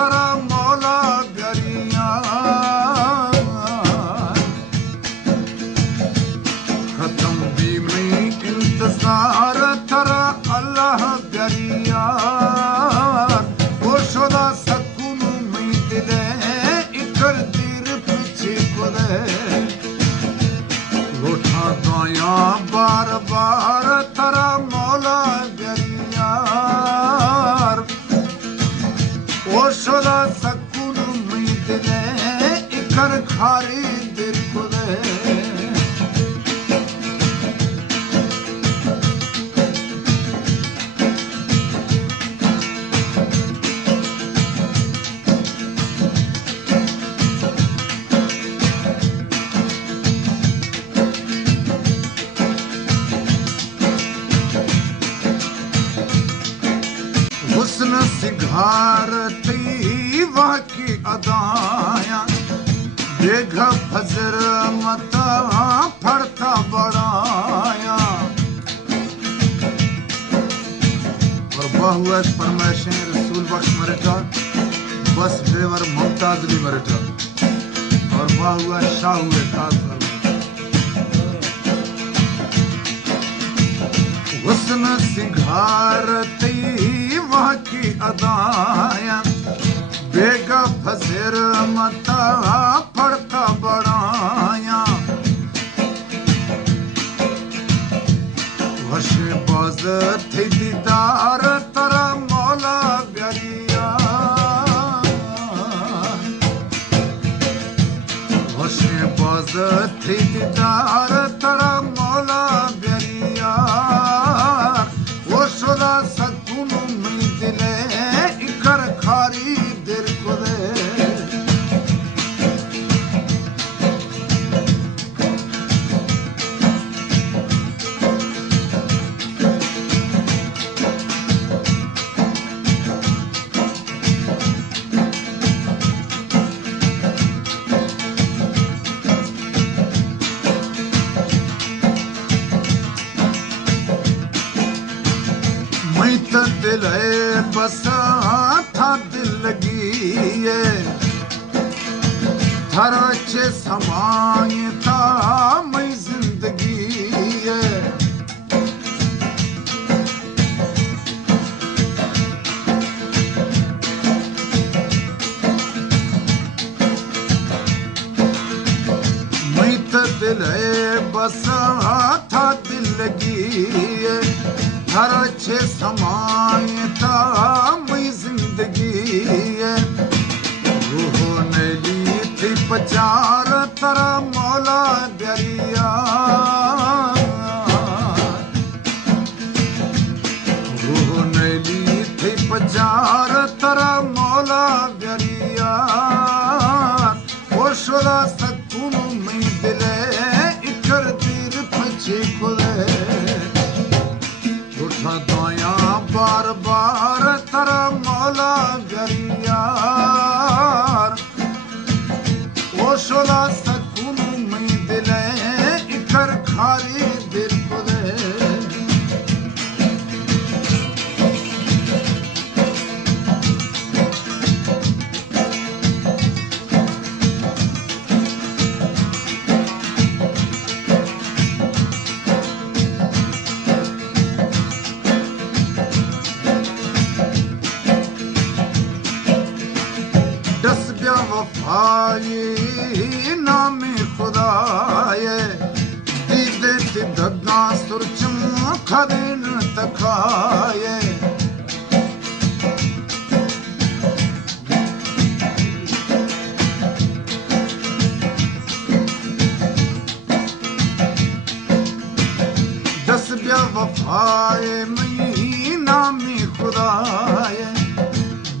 तरा मौला गरिया खत्म भी में इंतजार तरा अल्लाह गरिया वो शुदा सकून में दिले इकर दीर पीछे खुदे लोटा दाया बार बार तरा मौला गरिया वो शुदा सकून में दिले इकर खारी दिल खुदे हुस्न सिंगार थी वह की अदाया बेघा फजर मता फड़ता बड़ाया और बहु फरमाइशें रसूल बख्श मरटा बस ड्राइवर मुमताज भी मरटा और बहु शाह खास हुस्न सिंगार थी वह की अदाया बेगा फजर मता फड़ता बड़ाया वश बाज थी दीदार तरा मौला गरिया वश बाज थी दीदार तरा मौला गरिया वो शुदा सकून में दिले इकर खारी दिल खुदे मैं तो दिल है बसा था दिल लगी है हर अच्छे समाये था मैं जिंदगी है मैं तो दिल है बसा था दिल लगी है हर अच्छे समाये था मैं जिंदगी है रूह ने ली थी पचार तरा मौला गरिया रूह ने ली थी पचार तरा मौला गरिया वो शुदा सकून में दिले इकर दीर पीछे खुदे उठा दाया बार बार तरा मौला गरिया वो शुदा सकून में दिले इकर खारी दिल खुदे दस ब्या वफाये नामे खुदाये दीदे ते दगा सुरचम खदेन तखाये दस ब्या वफाये महीना में खुदाये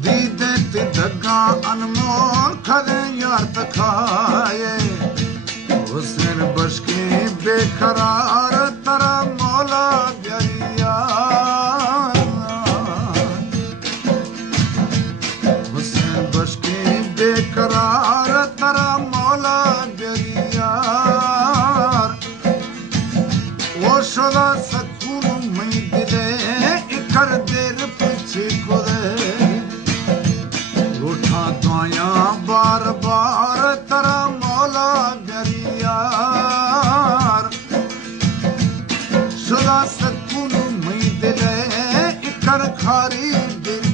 दीदे ते दगा अनमोल खदे यार तखाये हुस्न बश्के बेकरार तरा मौला गरिया हुस्न बश्के बेकरार तरा मौला गरिया वो शुदा सकून में दिले इकर देर पीछे खुदे उठा जुदा सकून मई दिल इकड़ खारी दिल